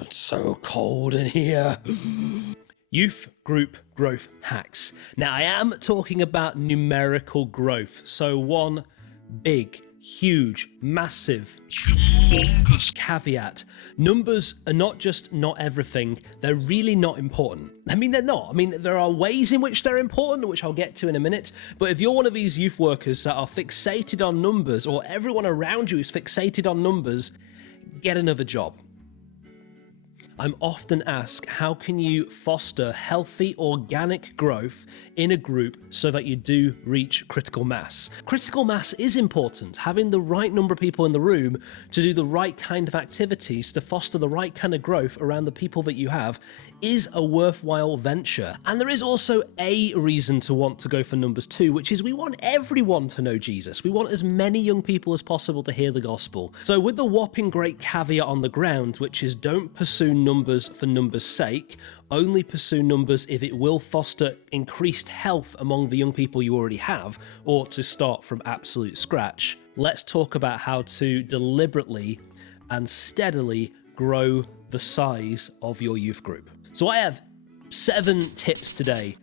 It's so cold in here. Youth group growth hacks. Now, I am talking about numerical growth. So one big, huge, massive, humongous caveat. Numbers are not just not everything, they're really not important. I mean, they're not. I mean, there are ways in which they're important, which I'll get to in a minute. But if you're one of these youth workers that are fixated on numbers, or everyone around you is fixated on numbers, get another job. I'm often asked, how can you foster healthy organic growth in a group so that you do reach critical mass? Critical mass is important. Having the right number of people in the room to do the right kind of activities to foster the right kind of growth around the people that you have is a worthwhile venture. And there is also a reason to want to go for numbers too, which is we want everyone to know Jesus. We want as many young people as possible to hear the gospel. So with the whopping great caveat on the ground, which is don't pursue numbers for numbers' sake, only pursue numbers if it will foster increased health among the young people you already have, or to start from absolute scratch. Let's talk about how to deliberately and steadily grow the size of your youth group. So I have 7 tips today.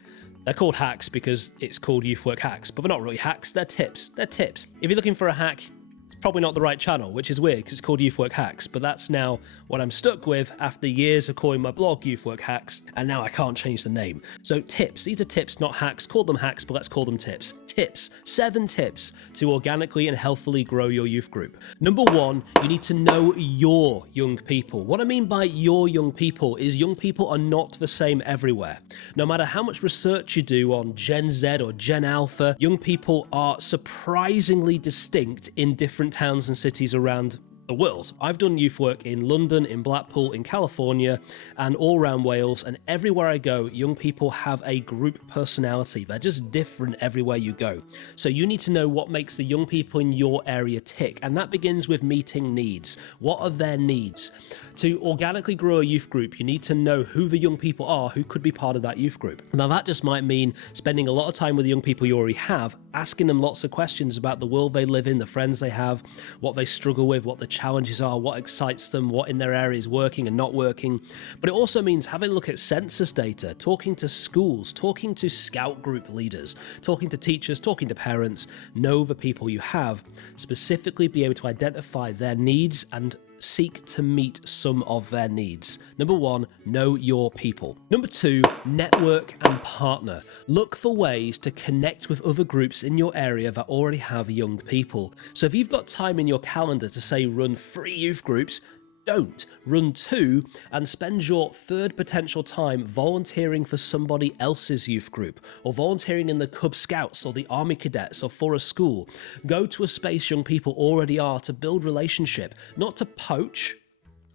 They're called hacks because it's called Youth Work Hacks, but they're not really hacks, they're tips. They're tips. If you're looking for a hack, it's probably not the right channel, which is weird because it's called Youth Work Hacks, but that's now what I'm stuck with after years of calling my blog Youth Work Hacks, and now I can't change the name. So tips, these are tips, not hacks. Call them hacks, but let's call them tips. Tips, 7 tips to organically and healthily grow your youth group. Number 1, you need to know your young people. What I mean by your young people is young people are not the same everywhere. No matter how much research you do on Gen Z or Gen Alpha, young people are surprisingly distinct in different towns and cities around the world. I've done youth work in London, in Blackpool, in California, and all around Wales, and everywhere I go, young people have a group personality. They're just different everywhere you go. So you need to know what makes the young people in your area tick, and that begins with meeting needs. What are their needs? To organically grow a youth group, you need to know who the young people are who could be part of that youth group. Now that just might mean spending a lot of time with the young people you already have, asking them lots of questions about the world they live in, the friends they have, what they struggle with, what the challenges are, what excites them, what in their area is working and not working. But it also means having a look at census data, talking to schools, talking to scout group leaders, talking to teachers, talking to parents, know the people you have, specifically be able to identify their needs and seek to meet some of their needs. Number 1, know your people. Number 2, network and partner. Look for ways to connect with other groups in your area that already have young people. So if you've got time in your calendar to say run 3 youth groups, don't. Run 2 and spend your 3rd potential time volunteering for somebody else's youth group, or volunteering in the Cub Scouts or the Army Cadets or for a school. Go to a space young people already are to build relationship, not to poach.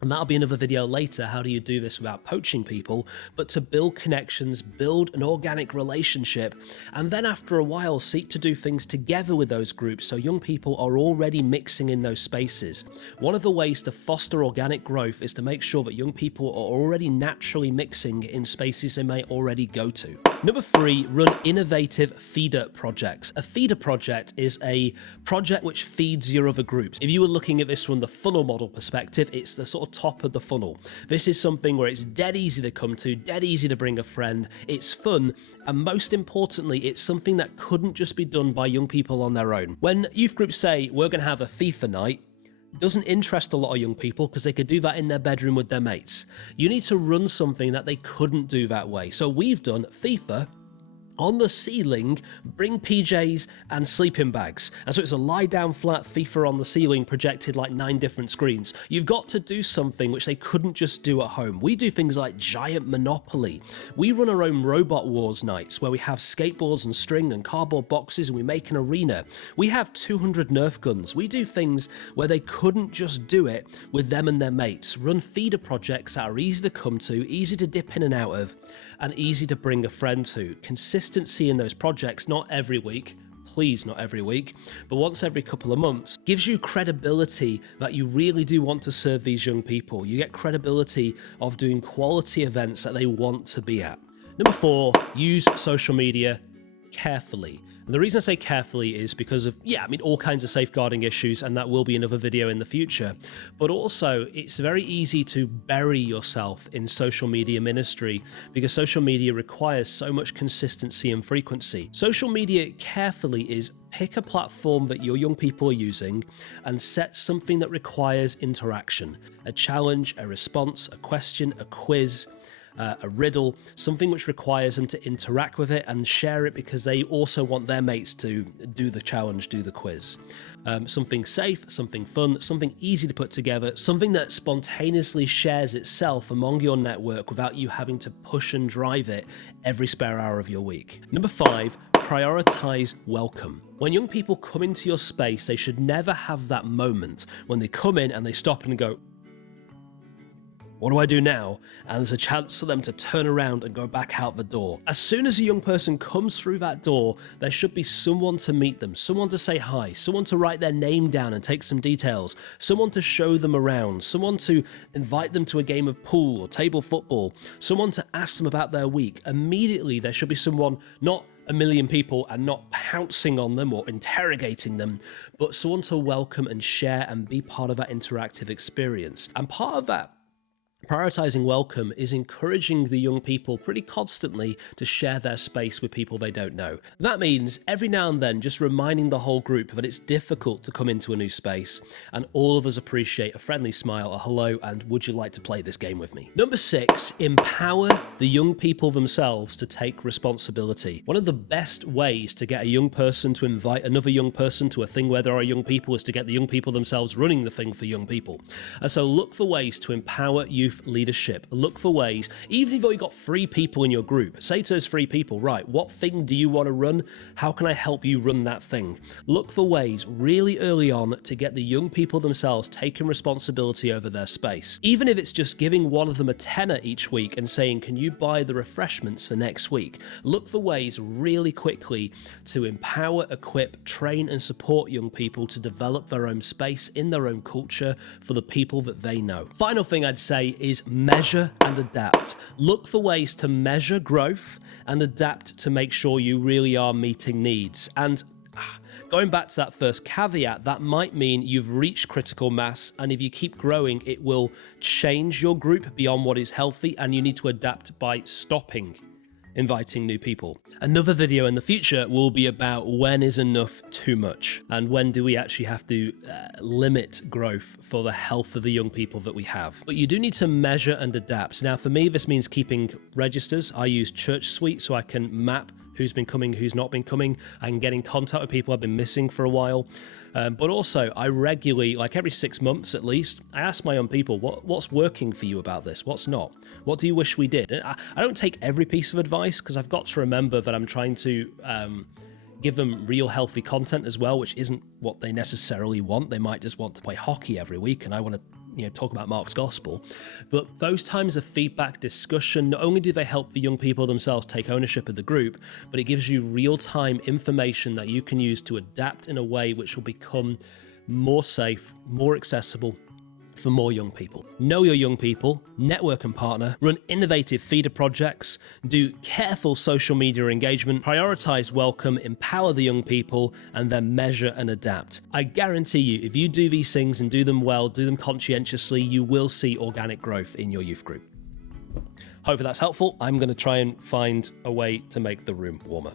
And that'll be another video later, how do you do this without poaching people, but to build connections, build an organic relationship, and then after a while seek to do things together with those groups so young people are already mixing in those spaces. One of the ways to foster organic growth is to make sure that young people are already naturally mixing in spaces they may already go to. Number 3, run innovative feeder projects. A feeder project is a project which feeds your other groups. If you were looking at this from the funnel model perspective, it's the sort of top of the funnel. This is something where it's dead easy to come to, dead easy to bring a friend, it's fun, and most importantly, it's something that couldn't just be done by young people on their own. When youth groups say, we're going to have a FIFA night, it doesn't interest a lot of young people because they could do that in their bedroom with their mates. You need to run something that they couldn't do that way. So we've done FIFA on the ceiling, bring PJs and sleeping bags. And so it's a lie down flat FIFA on the ceiling projected like 9 different screens. You've got to do something which they couldn't just do at home. We do things like giant Monopoly. We run our own Robot Wars nights where we have skateboards and string and cardboard boxes and we make an arena. We have 200 Nerf guns. We do things where they couldn't just do it with them and their mates. Run feeder projects that are easy to come to, easy to dip in and out of, and easy to bring a friend to. Consistency in those projects, not every week, please not every week, but once every couple of months, gives you credibility that you really do want to serve these young people. You get credibility of doing quality events that they want to be at. Number 4, use social media carefully. And the reason I say carefully is because of, all kinds of safeguarding issues, and that will be another video in the future. But also, it's very easy to bury yourself in social media ministry because social media requires so much consistency and frequency. Social media carefully is pick a platform that your young people are using and set something that requires interaction. A challenge, a response, a question, a quiz, a riddle, something which requires them to interact with it and share it because they also want their mates to do the challenge, do the quiz. Something safe, something fun, something easy to put together, something that spontaneously shares itself among your network without you having to push and drive it every spare hour of your week. Number 5, prioritize welcome. When young people come into your space, they should never have that moment when they come in and they stop and go, what do I do now? And there's a chance for them to turn around and go back out the door. As soon as a young person comes through that door, there should be someone to meet them, someone to say hi, someone to write their name down and take some details, someone to show them around, someone to invite them to a game of pool or table football, someone to ask them about their week. Immediately, there should be someone, not a million people and not pouncing on them or interrogating them, but someone to welcome and share and be part of that interactive experience. And part of that prioritizing welcome is encouraging the young people pretty constantly to share their space with people they don't know. That means every now and then just reminding the whole group that it's difficult to come into a new space and all of us appreciate a friendly smile, a hello, and would you like to play this game with me? Number 6, empower the young people themselves to take responsibility. One of the best ways to get a young person to invite another young person to a thing where there are young people is to get the young people themselves running the thing for young people. And so look for ways to empower youth leadership. Look for ways, even if you've only got 3 people in your group, say to those 3 people, right, what thing do you want to run? How can I help you run that thing? Look for ways really early on to get the young people themselves taking responsibility over their space. Even if it's just giving one of them a tenner each week and saying, can you buy the refreshments for next week? Look for ways really quickly to empower, equip, train and support young people to develop their own space in their own culture for the people that they know. Final thing I'd say is measure and adapt. Look for ways to measure growth and adapt to make sure you really are meeting needs. And going back to that first caveat, that might mean you've reached critical mass, and if you keep growing, it will change your group beyond what is healthy, and you need to adapt by stopping inviting new people. Another video in the future will be about when is enough too much and when do we actually have to limit growth for the health of the young people that we have. But you do need to measure and adapt. Now for me, this means keeping registers. I use Church Suite so I can map who's been coming, who's not been coming. I can get in contact with people I've been missing for a while. But also, I regularly, like every 6 months at least, I ask my young people, what's working for you about this? What's not? What do you wish we did? And I don't take every piece of advice because I've got to remember that I'm trying to give them real healthy content as well, which isn't what they necessarily want. They might just want to play hockey every week, and I want to talk about Mark's gospel. But those times of feedback, discussion, not only do they help the young people themselves take ownership of the group, but it gives you real-time information that you can use to adapt in a way which will become more safe, more accessible for more young people. Know your young people, network and partner, run innovative feeder projects, do careful social media engagement, prioritize welcome, empower the young people, and then measure and adapt. I guarantee you, if you do these things and do them well, do them conscientiously, you will see organic growth in your youth group. Hopefully that's helpful. I'm going to try and find a way to make the room warmer.